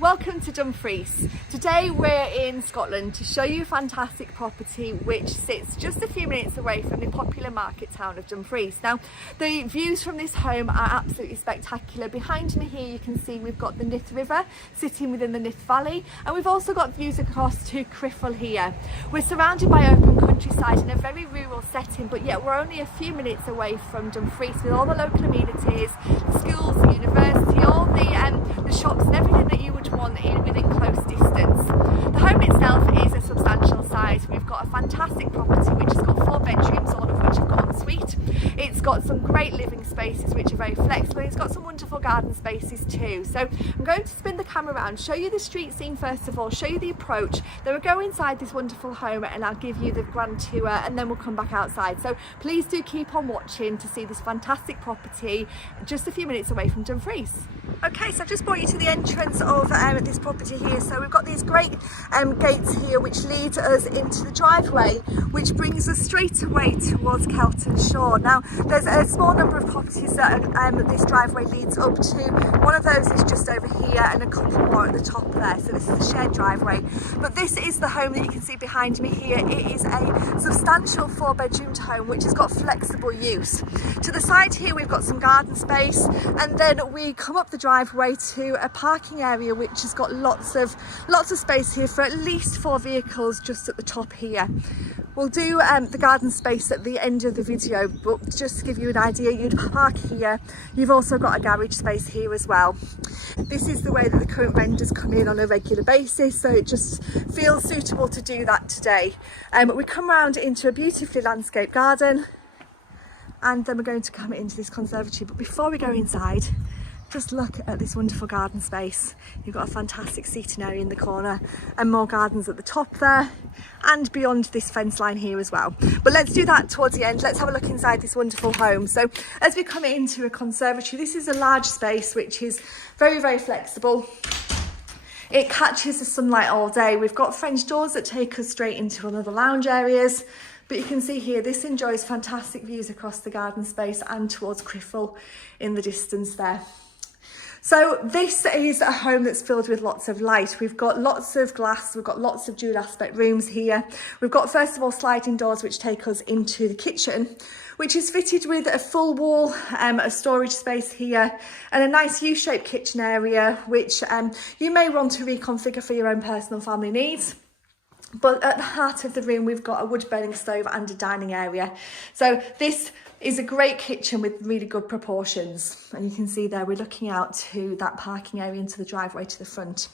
Welcome to Dumfries. Today we're in Scotland to show you a fantastic property which sits just a few minutes away from the popular market town of Dumfries. Now the views from this home are absolutely spectacular. Behind me here you can see we've got the Nith River sitting within the Nith Valley, and we've also got views across to Criffel here. We're surrounded by open countryside in a very rural setting, but yet we're only a few minutes away from Dumfries with all the local amenities, the schools, the university, all the shops and everything that you would want within close distance. The home itself is a substantial size. We've got a fantastic property which has got 4 bedrooms, all of which have got ensuite. It's got some great living spaces which are very flexible. It's got some wonderful garden spaces too. So I'm going to spin the camera around, show you the street scene first of all, show you the approach, then we'll go inside this wonderful home and I'll give you the grand tour, and then we'll come back outside. So please do keep on watching to see this fantastic property just a few minutes away from Dumfries. Okay, so I've just brought you to the entrance of this property here. So we've got these great gates here which lead us into the driveway, which brings us straight away towards Kelton shore. Now there's a small number of properties that this driveway leads up to. One of those is just over here and a couple more at the top there, so this is a shared driveway. But this is the home that you can see behind me here. It is a substantial 4-bedroomed home which has got flexible use. To the side here we've got some garden space, and then we come up the driveway to a parking area which has got lots of space here for at least 4 vehicles just at the top here. We'll do the garden space at the end of the video, but just to give you an idea, you'd park here. You've also got a garage space here as well. This is the way that the current vendors come in on a regular basis, so it just feels suitable to do that today. We come round into a beautifully landscaped garden, and then we're going to come into this conservatory. But before we go inside, just look at this wonderful garden space. You've got a fantastic seating area in the corner and more gardens at the top there and beyond this fence line here as well. But let's do that towards the end. Let's have a look inside this wonderful home. So as we come into a conservatory, this is a large space which is very, very flexible. It catches the sunlight all day. We've got French doors that take us straight into another lounge areas. But you can see here, this enjoys fantastic views across the garden space and towards Criffel in the distance there. So this is a home that's filled with lots of light. We've got lots of glass, we've got lots of dual aspect rooms here. We've got first of all sliding doors which take us into the kitchen, which is fitted with a full wall, a storage space here, and a nice U-shaped kitchen area which you may want to reconfigure for your own personal family needs. But at the heart of the room we've got a wood burning stove and a dining area. So this is a great kitchen with really good proportions, and you can see there we're looking out to that parking area into the driveway to the front.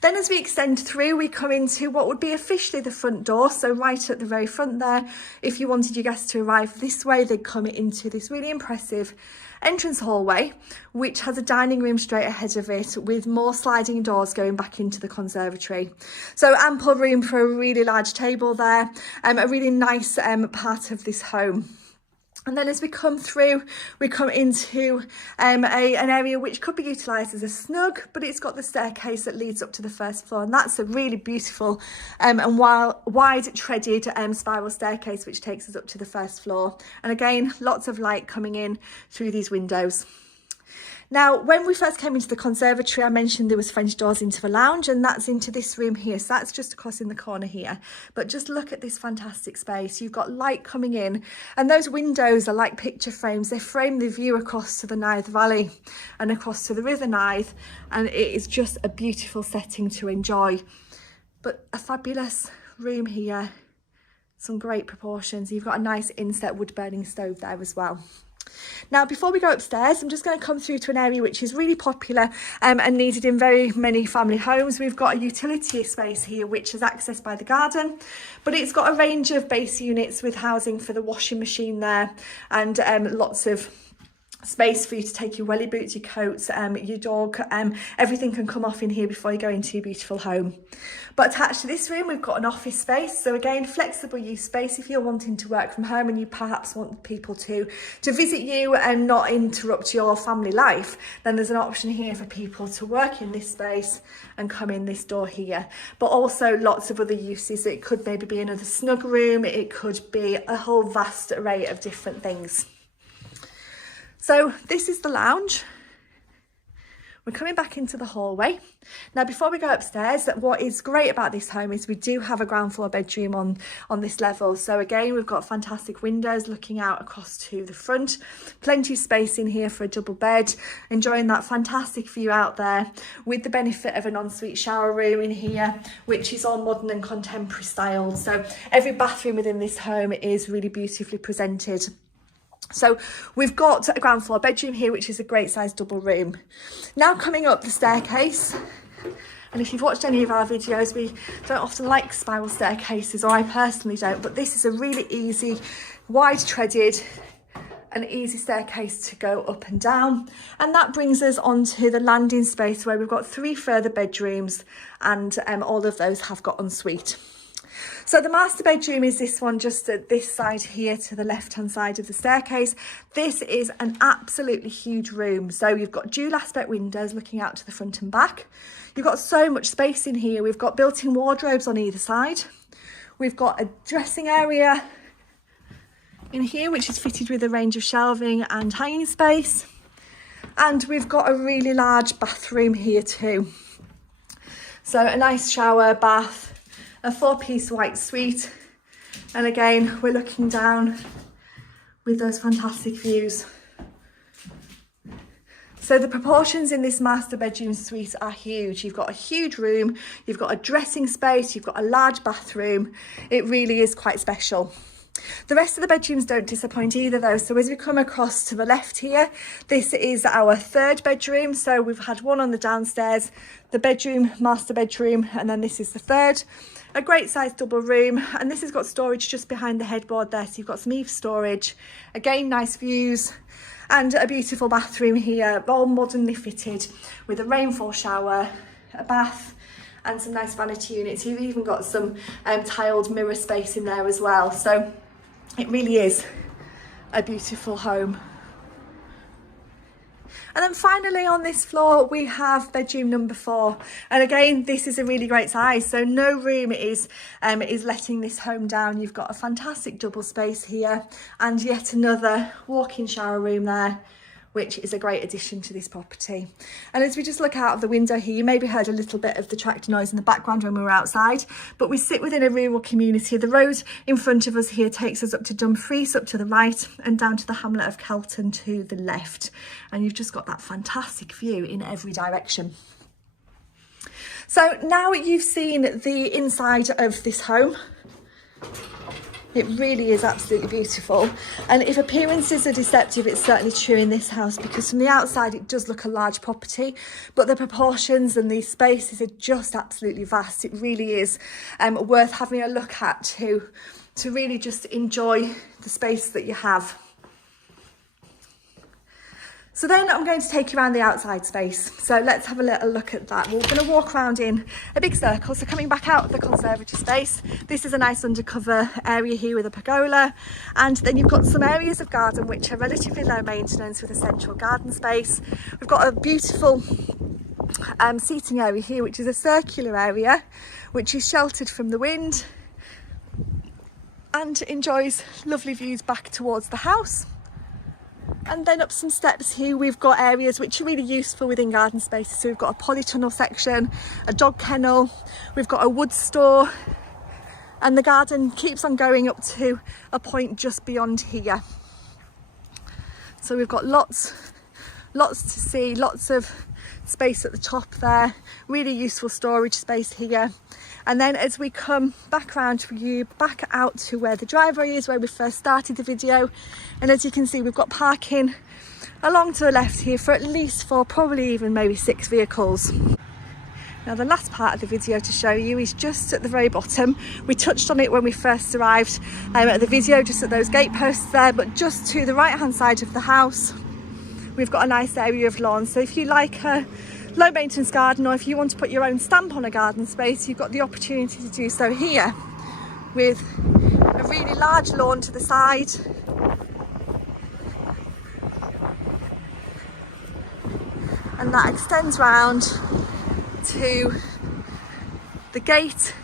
Then as we extend through, we come into what would be officially the front door. So right at the very front there, if you wanted your guests to arrive this way, they'd come into this really impressive entrance hallway which has a dining room straight ahead of it with more sliding doors going back into the conservatory. So ample room for a really large table there, a really nice part of this home. And then as we come through, we come into an area which could be utilised as a snug, but it's got the staircase that leads up to the first floor, and that's a really beautiful and wide treaded spiral staircase which takes us up to the first floor. And again, lots of light coming in through these windows. Now, when we first came into the conservatory, I mentioned there was French doors into the lounge, and that's into this room here. So that's just across in the corner here. But just look at this fantastic space. You've got light coming in, and those windows are like picture frames. They frame the view across to the Nith Valley and across to the River Nith, and it is just a beautiful setting to enjoy. But a fabulous room here, some great proportions. You've got a nice inset wood burning stove there as well. Now, before we go upstairs, I'm just going to come through to an area which is really popular and needed in very many family homes. We've got a utility space here which is accessed by the garden, but it's got a range of base units with housing for the washing machine there, and lots of space for you to take your welly boots, your coats, your dog, everything can come off in here before you go into your beautiful home. But attached to this room we've got an office space, so again flexible use space if you're wanting to work from home and you perhaps want people to visit you and not interrupt your family life, then there's an option here for people to work in this space and come in this door here. But also lots of other uses. It could maybe be another snug room, it could be a whole vast array of different things. So this is the lounge. We're coming back into the hallway. Now, before we go upstairs, what is great about this home is we do have a ground floor bedroom on this level. So again, we've got fantastic windows looking out across to the front. Plenty of space in here for a double bed. Enjoying that fantastic view out there with the benefit of an ensuite shower room in here, which is all modern and contemporary styled. So every bathroom within this home is really beautifully presented. So we've got a ground floor bedroom here, which is a great size double room. Now coming up the staircase, and if you've watched any of our videos, we don't often like spiral staircases, or I personally don't, but this is a really easy, wide treaded and easy staircase to go up and down. And that brings us onto the landing space where we've got 3 further bedrooms, and all of those have got ensuite. So the master bedroom is this one just at this side here to the left hand side of the staircase. This is an absolutely huge room. So you've got dual aspect windows looking out to the front and back. You've got so much space in here. We've got built-in wardrobes on either side. We've got a dressing area in here, which is fitted with a range of shelving and hanging space. And we've got a really large bathroom here too. So a nice shower, bath, a 4-piece white suite, and again we're looking down with those fantastic views. So the proportions in this master bedroom suite are huge. You've got a huge room, you've got a dressing space, you've got a large bathroom. It really is quite special. The rest of the bedrooms don't disappoint either though. So as we come across to the left here, this is our 3rd bedroom. So we've had one on the downstairs, the bedroom, master bedroom, and then this is the 3rd. A great size double room, and this has got storage just behind the headboard there, so you've got some eave storage. Again, nice views, and a beautiful bathroom here, all modernly fitted with a rainfall shower, a bath, and some nice vanity units. You've even got some tiled mirror space in there as well. So it really is a beautiful home. And then finally on this floor, we have bedroom number 4. And again, this is a really great size. So no room is letting this home down. You've got a fantastic double space here and yet another walk-in shower room there, which is a great addition to this property. And as we just look out of the window here, you maybe heard a little bit of the tractor noise in the background when we were outside, but we sit within a rural community. The road in front of us here takes us up to Dumfries, up to the right, and down to the hamlet of Kelton to the left. And you've just got that fantastic view in every direction. So now you've seen the inside of this home. It really is absolutely beautiful, and if appearances are deceptive, it's certainly true in this house, because from the outside it does look a large property, but the proportions and these spaces are just absolutely vast. It really is worth having a look at to really just enjoy the space that you have. So then I'm going to take you around the outside space. So let's have a little look at that. We're going to walk around in a big circle. So coming back out of the conservatory space, this is a nice undercover area here with a pergola. And then you've got some areas of garden which are relatively low maintenance with a central garden space. We've got a beautiful seating area here, which is a circular area, which is sheltered from the wind and enjoys lovely views back towards the house. And then up some steps here, we've got areas which are really useful within garden spaces. So we've got a polytunnel section, a dog kennel, we've got a wood store, and the garden keeps on going up to a point just beyond here. So we've got lots to see, lots of space at the top there, really useful storage space here. And then as we come back around for you, back out to where the driveway is, where we first started the video, and as you can see, we've got parking along to the left here for at least 4, probably even maybe 6 vehicles. Now the last part of the video to show you is just at the very bottom. We touched on it when we first arrived at the video, just at those gate posts there, but just to the right hand side of the house, we've got a nice area of lawn. So if you like a low maintenance garden, or if you want to put your own stamp on a garden space, you've got the opportunity to do so here with a really large lawn to the side. And that extends round to the gate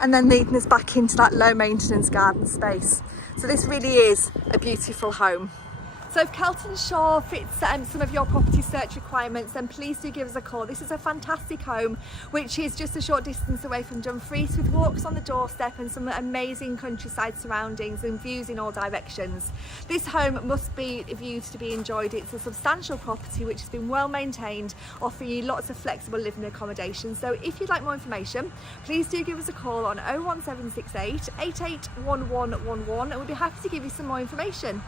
and then leading us back into that low maintenance garden space. So this really is a beautiful home. So if Kelton Shore fits some of your property search requirements, then please do give us a call. This is a fantastic home which is just a short distance away from Dumfries, with walks on the doorstep and some amazing countryside surroundings and views in all directions. This home must be viewed to be enjoyed. It's a substantial property which has been well maintained, offering you lots of flexible living accommodation. So if you'd like more information, please do give us a call on 01768 881111 and we'll be happy to give you some more information.